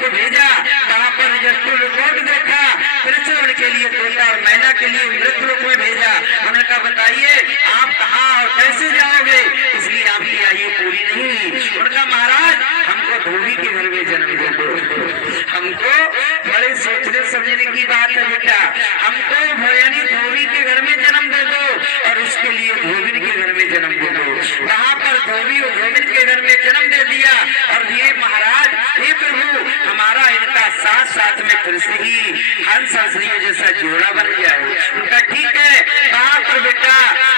को भेजा। वहां पर जब लोग देखा फिर से उनके लिए तोता और मैना के लिए मृत लोक में भेजा। उन्होंने कहा बताइए आप कहाँ और कैसे जाओगे, इसलिए आपकी आयु पूरी नहीं हुई। उनका महाराज हमको धोबी के घर में जन्म दे दो। हमको बड़े सोचने समझने की बात है बेटा, हमको भयानी धोबी के घर में जन्म दे दो और उसके लिए धोबिन के घर में जन्म दे दो। वहां पर धोबी और धोबिन के घर में जन्म दे दिया और ये महाराज हे प्रभु हमारा इनका साथ साथ में फिर से ही हंस हंसलियों जैसा जोड़ा बन जाए। उनका ठीक है। वहां पर बेटा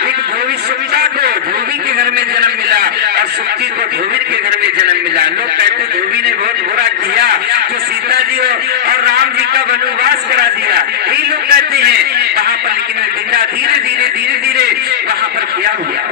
एक धोबी सुक्ता को धोबी के घर में जन्म मिला और सुक्ति को धोबिन के घर में जन्म मिला। लोग कहते धोबी ने बहुत बुरा किया जो सीता जी और राम जी का वनवास करा दिया, यही लोग कहते हैं वहां पर। लेकिन बेटा धीरे धीरे धीरे धीरे वहां पर क्या हुआ,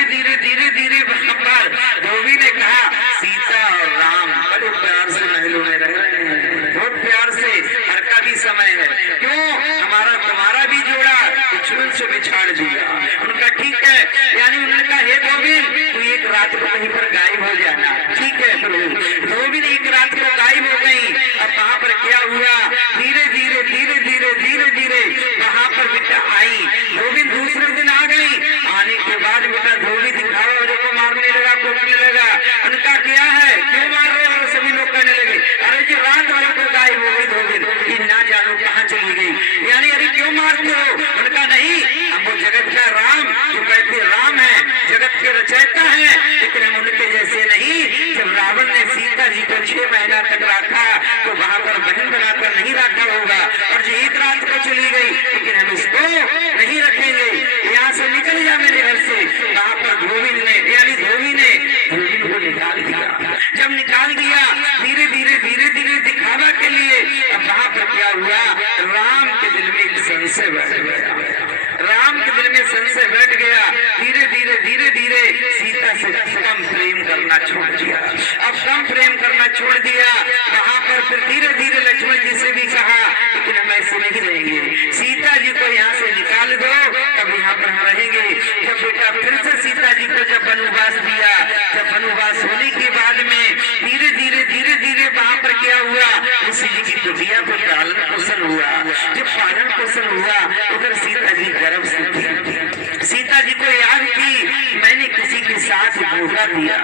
धीरे धीरे धीरे वहां पर धोबी ने कहा सीता और राम बड़े प्यार से महलों में रह रहे हैं, बहुत प्यार से, हर का भी समय है, क्यों हमारा तुम्हारा भी जोड़ा लक्ष्मण से बिछाड़ दिया। उनका ठीक है। यानी उन्होंने कहा हे धोबी तू एक रात को कहीं पर गायब हो जाना। ठीक है प्रभु। धोबी एक रात को गायब हो गई। अब वहां पर क्या हुआ, धीरे धीरे धीरे धीरे धीरे धीरे वहां पर बेटा आई। धोबी दूसरे दिन आ गई। आने के बाद बेटा धोबी दिखावा को मारने लगा, कूटने लगा। उनका क्या है, क्यों मार रहे हो, सभी लोग कहने लगे अरे जी रात वाले को गायब हो गई धोबी कि ना जानो कहाँ चली गई। यानी अरे क्यों मारते हो। उनका नहीं हम वो जगत का राम जो कहते राम है, जगत के रचयिता है, लेकिन हम उनके जैसे नहीं। जब रावण ने सीता जी को 6 महीना तक रखा तो वहां पर बहन बनाकर नहीं रखा होगा और जो एक रात को चली गई, लेकिन हम इसको नहीं रखेंगे, यहाँ से निकल जा मेरे घर से। वहां पर धोबी ने यानी धोबी ने धोबी को निकाल दिया। जब निकाल दिया धीरे धीरे धीरे धीरे दिखावा के लिए, अब वहां पर क्या हुआ, राम के दिल में एक संशय बैठ गया। राम के दिल में संशय बैठ गया। धीरे धीरे धीरे धीरे सीता से कम प्रेम करना छोड़ दिया। अब कम प्रेम करना छोड़ दिया। वहां पर फिर धीरे धीरे लक्ष्मण जी से भी कहा लेकिन हम ऐसे नहीं रहेंगे, सीता जी को यहाँ से निकाल दो तब यहाँ पर हम रहेंगे। जब बेटा फिर से सीता जी को जब वनवास दिया, जब वनवास होने के बाद में धीरे धीरे धीरे धीरे वहां पर क्या हुआ, ऋषि जी की कुटिया को पालन पोषण हुआ। जब पालन पोषण हुआ उधर सीता जी गर्भ से थी। सीता जी को याद की मैंने किसी के साथ धोखा दिया।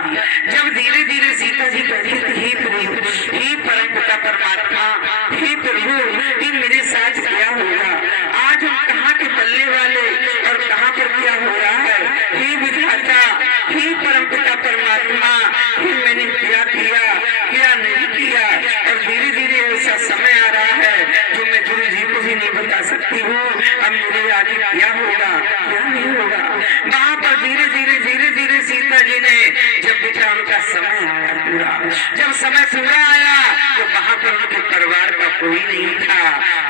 जब धीरे धीरे सीता जी कहती थी हे प्रभु, हे परम पिता परमात्मा, हे प्रभु ये मेरे साथ क्या होगा, आज हम कहाँ के पल्ले वाले और कहाँ पर क्या हो रहा है। हे विधाता, हे परम पिता परमात्मा, हे मैंने क्या किया क्या नहीं किया। और धीरे धीरे ऐसा समय आ रहा है जो मैं गुरु जी को भी नहीं बता सकती हूँ। अब मेरे आगे क्या होगा क्या नहीं होगा। वहां पर धीरे धीरे धीरे धीरे सीता जी ने जब बेटा उनका समय आया पूरा, जब समय पूरा आया तो वहां पर उनके परिवार का कोई नहीं था।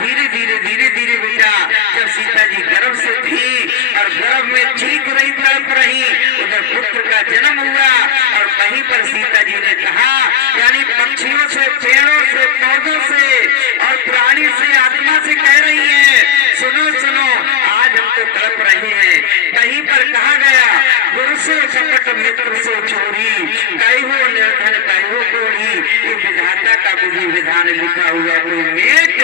धीरे धीरे धीरे धीरे बेटा जब सीता जी गर्भ से थी और गर्भ में चीख रही तड़प रही, उधर पुत्र का जन्म हुआ और वहीं पर सीता जी ने कहा यानी पक्षियों से, पेड़ों से, पौधों से और प्राणी से, आत्मा से कह रही है सुनो सुनो आज हम तो तड़प रहे हैं। कहीं पर कहा गया गुरु से कपट मित्र से चोरी, कहो निर्धन कहो कोड़ी। ये विधाता का विधि विधान लिखा हुआ कोई मेट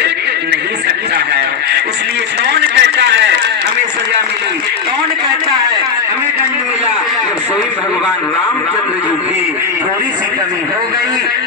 नहीं सकता है। इसलिए कौन कहता है हमें सजा मिली, कौन कहता है हमें दंड मिला, जब स्वयं भगवान रामचंद्र जी की थोड़ी सी कमी हो गई।